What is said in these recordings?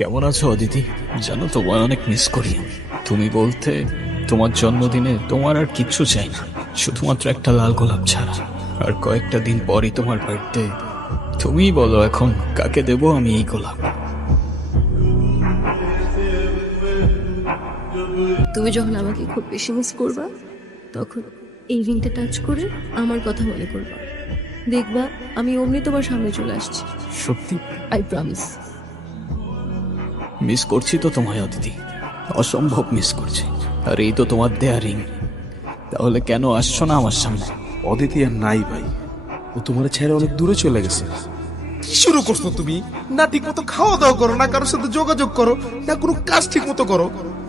কেমন আছো অদিতি? জানো তোমায় অনেক মিস করি। তুমি বলতে তোমার জন্মদিনে তোমার আর কিচ্ছু চাই না, শুধুমাত্র একটা লাল গোলাপ ছাড়া। আর কয়েকটা দিন পরই তোমার বার্থডে। তুমিই বলো এখন কাকে দেবো আমি এই গোলাপ? তুমি যখন আমাকে খুব বেশি মিস করবা তখন এই রিংটা টাচ করে আমার কথা মনে করবা, দেখবা আমি অমনি তোমার সামনে চলে আসছি। সত্যি? I promise. মিস করছি তো তোমায় অদিতি, অসম্ভব মিস করছি। আর এই তো তোমার দেয়া রিং, তাহলে কেন আসছো না আমার সামনে? অদিতি আর নাই ভাই, ও তোমার ছেড়ে অনেক দূরে চলে গেছে। কি শুরু করছো তুমি? না ঠিক মতো খাওয়া দাওয়া করো, না কারোর সাথে যোগাযোগ করো, না কোনো কাজ ঠিক মতো করো।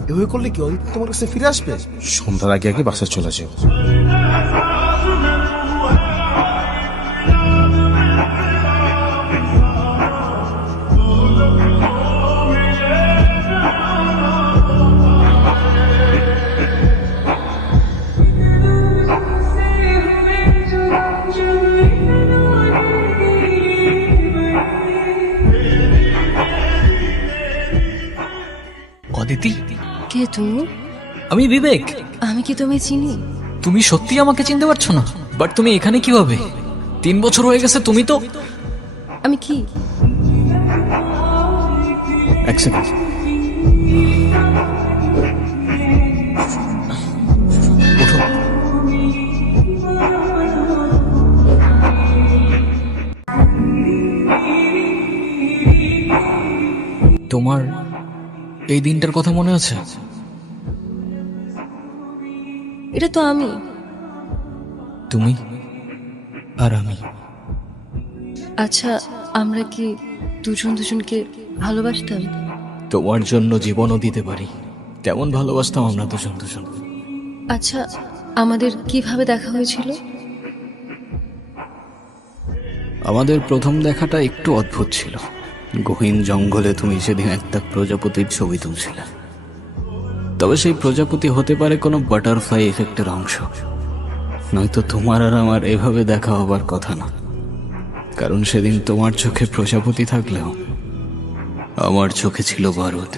এভাবে করলে কি অদিতি তোমার কাছে ফিরে আসবে? সন্ধ্যার আগে আগে বাসায় চলে যাও। অদিতি, কে তুমি? আমি বিবেক। আমি কি তুমি চিনি? তুমি সত্যি আমাকে চিনতে পারছো না? বাট তুমি এখানে কিভাবে? 3 বছর হয়ে গেছে, তুমি তো... আমি কি? এক সেকেন্ড। ওঠো। তোমার এই দিনটার কথা মনে আছে? এটা তো আমি। তুমি আর আমি। আচ্ছা, আমরা কি দুজন দুজনকে ভালোবাসতাম? তোমার জন্য জীবনও দিতে পারি, তেমন ভালোবাসতাম আমরা দুজন দুজন। আচ্ছা, আমাদের কিভাবে দেখা হয়েছিল? আমাদের প্রথম দেখাটা একটু অদ্ভুত ছিল। গহীন জঙ্গলে তুমি সেদিন একটা প্রজাপতির ছবি তুলছিলে। তবে সেই প্রজাপতি হতে পারে কোনো বাটারফ্লাই এফেক্টের অংশ, নয়তো তোমার আর আমার এভাবে দেখা হবার কথা না। কারণ সেদিন তোমার চোখে প্রজাপতি থাকলেও আমার চোখে ছিল বারুদ।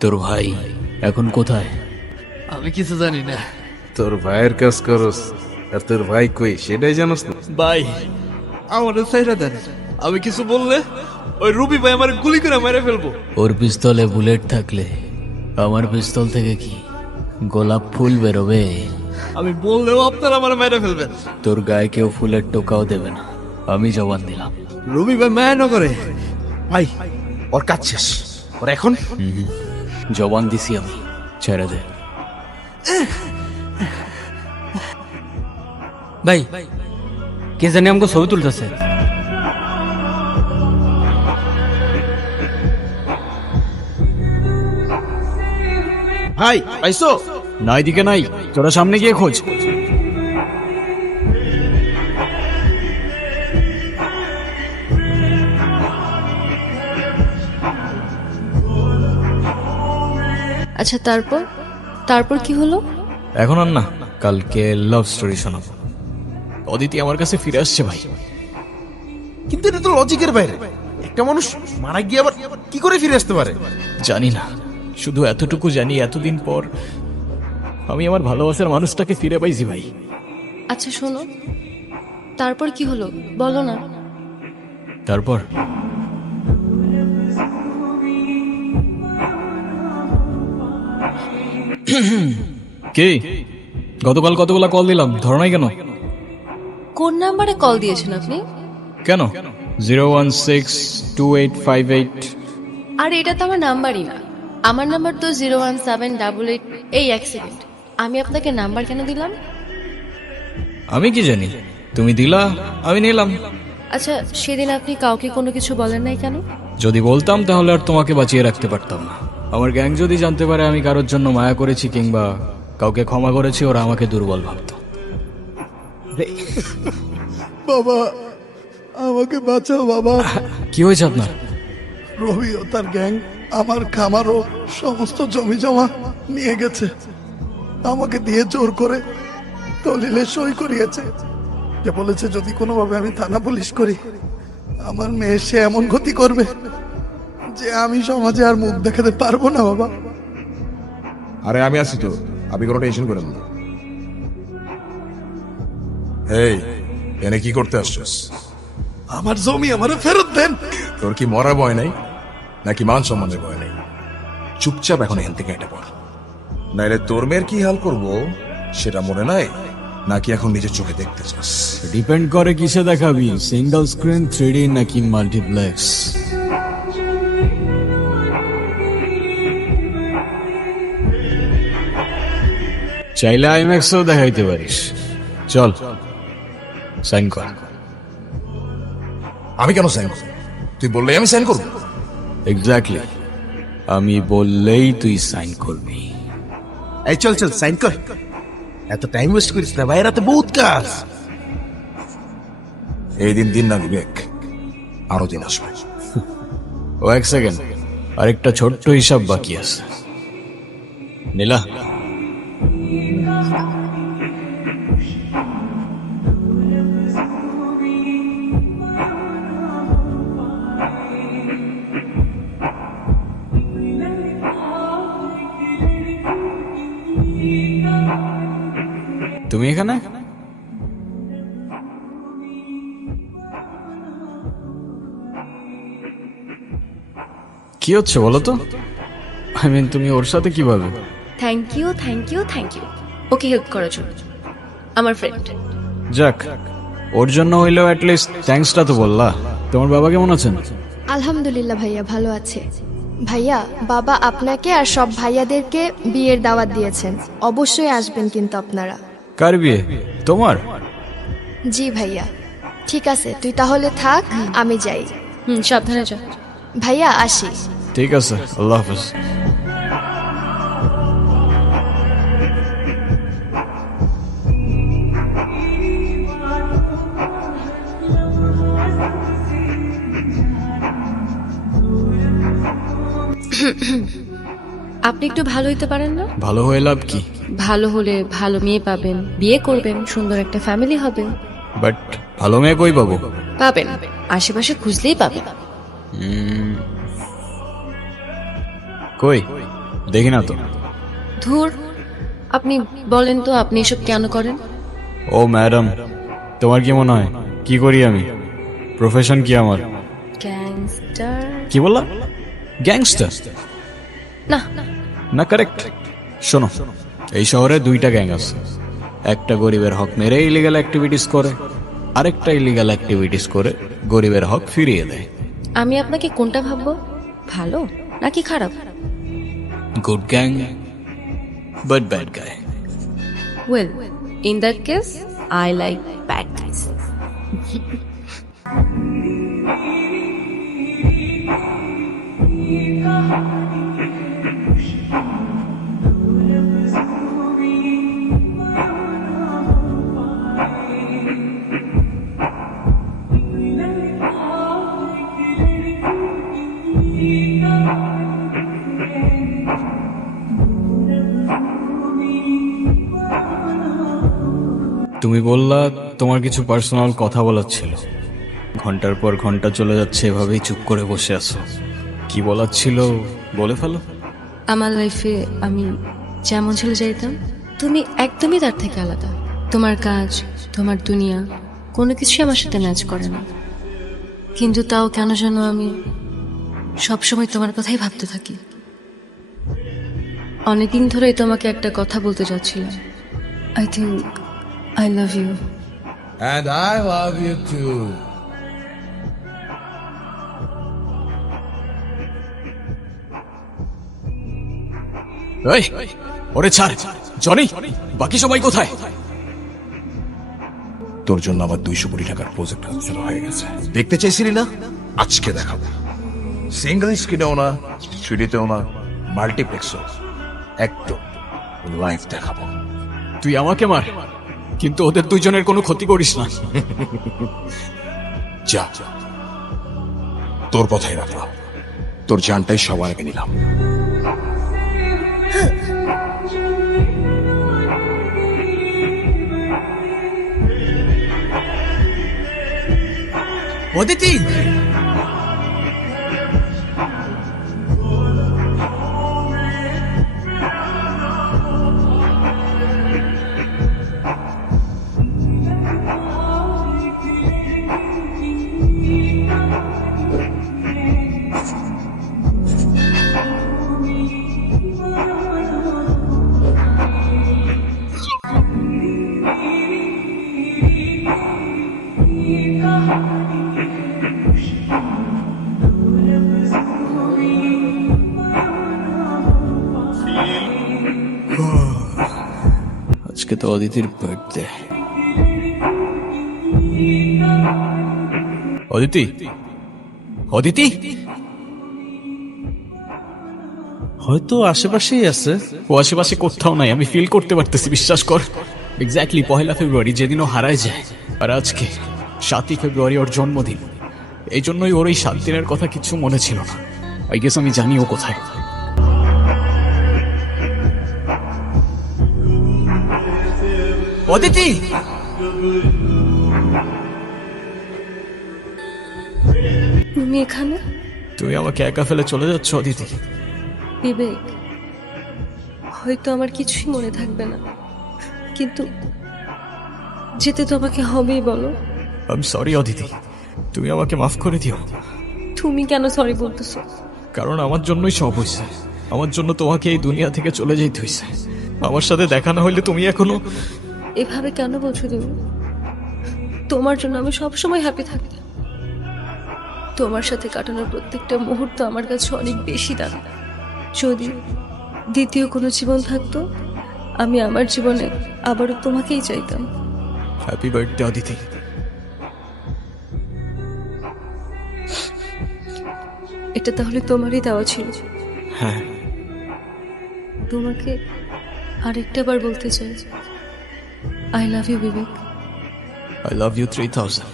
তোর ভাই এখন কোথায়? আমি কিছু জানি না। তোর ভাইয়ের কাজ করস, আর তোর ভাই কই সেটাই জানোস না? ভাই, আমার সাইরা দেন। আমি কিছু বললে ওই রুবি ভাই আমার গুলি করে মেরে ফেলবো। ওর পিস্তলে বুলেট থাকলে আমার পিস্তল থেকে কি গোলাপ ফুল বেরোবে? আমি বললেও আপনারা আমার মেরে ফেলবেন। তোর গায়ে কেউ ফুলের টোকাও দেবে না, আমি জবান দিলাম। রুবি ভাই মায়া না করে। ভাই ওর কাজ শেষ, ওর এখন জবান দিছি আমি, ছেড়ে দে। ভাই, কে জানি আমাকে ছবি তুলতেছে। ভাই পাইছো? না, এদিকে নাই, তোরা সামনে গিয়ে খোঁজ। আচ্ছা, তারপর তারপর কি হলো? এখন আর না, কালকে লাভ স্টোরি শোনাবো। অদিতি আমার কাছে ফিরে আসছে ভাই। কিন্তু এটা তো লজিকের বাইরে। একটা মানুষ মারা গিয়ে আবার কি করে ফিরে আসতে পারে? জানি না, শুধু এতটুকু জানি এতদিন পর আমি আমার ভালোবাসার মানুষটাকে ফিরে পাইছি ভাই। আচ্ছা শোনো, তারপর কি হলো বলো না। তারপর কে? গতকাল কতগুলা কল দিলাম, ধরো নাই কেন? কোন নাম্বারে কল দিয়েছেন আপনি? কেন? 0162858। আর এটা তো আমার নাম্বারই না। আমার নাম্বার তো 01788। এই এক সেকেন্ড, আমি আপনাকে নাম্বার কেন দিলাম? আমি কি জানি, তুমি দিলা, আমি নিলাম। আচ্ছা, সেদিন আপনি কাউকে কোনো কিছু বলেন নাই কেন? যদি বলতাম তাহলে আর তোমাকে বাঁচিয়ে রাখতে পারতাম না। আমার গ্যাং যদি জানতে পারে আমি কারোর জন্য মায়া করেছি কিংবা কাউকে ক্ষমা করেছি, ওরা আমাকে দুর্বল ভাবত। বাবা আমাকে বাঁচাও বাবা। কি হয়েছে আপনার? রবি ও তার গ্যাং আমার খামার ও সমস্ত জমি জমা নিয়ে গেছে। আমাকে দিয়ে জোর করে দলিলে সই করিয়েছে, যে বলেছে যদি কোনোভাবে আমি থানা পুলিশ করি আমার মেয়ে সে এমন ক্ষতি করবে যে আমি সমাজে আর মুখ দেখাতে পারবো না বাবা। আরে আমি আছি তো, আপনি কোনো টেনশন করেন না। এই এনে কি করতে আসছিস? আমার জমি আমারে ফেরত দেন। তোর কি মরার ভয় নাই নাকি মান সম্মানের ভয় নাই? চুপচাপ এখন এখান থেকে এটা পড়, নাইলে তোর মেয়ের কি হাল করব সেটা মনে নাই নাকি এখন নিজের চোখে দেখতে চাস? ডিপেন্ড করে কিসে দেখাবি, সিঙ্গেল স্ক্রিন, 3D নাকি মাল্টিপ্লেক্স। চাইলে আইম্যাক্সও দেখাইতে পারিস। চল সাইন কর। আমি কেন সাইন করব? তুই বললেই আমি সাইন করব? এক্স্যাক্টলি, আমি বললেই তুই সাইন করবি। এই চল চল সাইন কর, এত টাইম ওয়েস্ট করিস না ভাই, রাতে বহুত কাজ। এই দিন দিন না বিবেক, আরো দিন আসবে। ও এক সেকেন্ড, আরেকটা ছোট্ট হিসাব বাকি আছে। নীলা, তুমি এখানে? কি হচ্ছে বলো তো? আই মিন তুমি ওর সাথে কিভাবে? Thank you thank you thank you ওকে হেল্প করার জন্য। আমার ফ্রেন্ড। যাক, ওর জন্য হইলেও অ্যাটলিস্ট থ্যাঙ্কসটা তো বললা। তোমার বাবা কেমন আছেন? আলহামদুলিল্লাহ ভাইয়া ভালো আছে। ভাইয়া বাবা আপনাকে আর সব ভাইয়াদেরকে বিয়ের দাওয়াত দিয়েছেন, অবশ্যই আসবেন কিন্তু আপনারা। কার বিয়ে? তোমার? জি ভাইয়া। ঠিক আছে তুই তাহলে থাক, আমি যাই। সাবধানে যা। ভাইয়া আসি। ঠিক আছে, আল্লাহ হাফেজ। আপনি একটু ভালো হইতে পারেন না? ভালো হয়ে লাভ কি? ভালো হলে ভালো মেয়ে পাবেন, বিয়ে করবেন, সুন্দর একটা ফ্যামিলি হবে। বাট ভালো মেয়ে কই পাবো? পাবেন, আশেপাশে খুঁজলেই পাবেন। কই দেখি না তো। ধুর, আপনি বলেন তো আপনি এসব কেন করেন? ও ম্যাডাম, তোমার কি মনে হয় কি করি আমি? প্রফেশন কি আমার? গ্যাংস্টার? কি বললা? গ্যাংস্টার না। না, কারেক্ট। শোনো, এই শহরে দুইটা গ্যাং আছে। একটা গরিবের হক মেরে ইলিগাল অ্যাক্টিভিটিস করে, আরেকটা ইলিগাল অ্যাক্টিভিটিস করে গরিবের হক ফিরিয়ে দেয়। আমি আপনাকে কোনটা ভাববো, ভালো নাকি খারাপ? গুড গ্যাং বাট ব্যাড গায়। Well, in that case I like bad guys. তুমি বললা তোমার কিছু পার্সোনাল কথা বলার ছিল। ঘন্টার পর ঘন্টা চলে যাচ্ছে, এভাবেই চুপ করে বসে আছো। কি বলার ছিল বলে ফেলো। আমার লাইফে আমি যেমন ছিল চাইতাম, তুমি একদমই তার থেকে আলাদা। তোমার কাজ, তোমার দুনিয়া কোনো কিছুই আমার সাথে ম্যাচ করে না, কিন্তু তাও কেন যেন আমি সবসময় তোমার কথাই ভাবতে থাকি। অনেকদিন ধরেই তোমাকে একটা কথা বলতে চাচ্ছিলাম। I think I love you. And I love you too. এই, ওরে ছাড়। জনি, বাকি সবাই কোথায়? তোর জন্য আমার 200 কোটি টাকার প্রজেক্ট হাতছাড়া হয়ে গেছে। দেখতে চাইছিলি না? আজকে দেখাবো। সিঙ্গল স্ক্রিনেও না, 3Dতেও না, মাল্টিপ্লেক্স একদম লাইভ দেখাবো। তুই আমাকে মার, কিন্তু ওদের দুইজনের কোনো ক্ষতি করিস না। যা, তোর কথাই রাখলাম, তোর জানটাই সবার আগে নিলাম। অদিতি, আজকে তো অদিতির বার্থডে। অদিতি, অদিতি, হয়তো আশেপাশেই আছে। ও আশেপাশে কোথাও নাই, আমি ফিল করতে পারতেছি, বিশ্বাস কর। এক্স্যাক্টলি 1 ফেব্রুয়ারি, যেদিন ও হারায় যায়, আর আজকে 7 ফেব্রুয়ারি ওর জন্মদিন। এই জন্যই ওর এই 7 দিনের কথা কিছু মনে ছিল না। আই গেস আমি জানি ও কোথায়। অদিতি, তুমি এখানে? তুমি আমাকে একা ফেলে চলে যাচ্ছ অদিতি? বিবেক, হয়তো আমার কিছুই মনে থাকবে না, কিন্তু যেতে তো আমাকে হবেই, বলো। আই এম সরি অদিতি, তুমি আমাকে মাফ করে দিও। তুমি কেন সরি বলতেছো? কারণ আমার জন্যই সব হয়েছে, আমার জন্য তোমাকে এই দুনিয়া থেকে চলে যেতে হয়েছে। আমার সাথে দেখা না হইলে তুমি এখনো। এভাবে কেন বলছো তুমি? তোমার জন্য আমি সবসময় হ্যাপি থাকি। তোমার সাথে কাটানোর প্রত্যেকটা মুহূর্ত আমার কাছে অনেক বেশি দামি। যদি দ্বিতীয় কোনো জীবন থাকতো, আমি আমার জীবনে আবারও তোমাকেই চাইতাম। Happy birthday Aditi. এটা তাহলে তোমারই দেওয়া ছিল? হ্যাঁ। তোমাকে আরেকটা বার বলতে চাই, I love you Vivek. I love you 3000.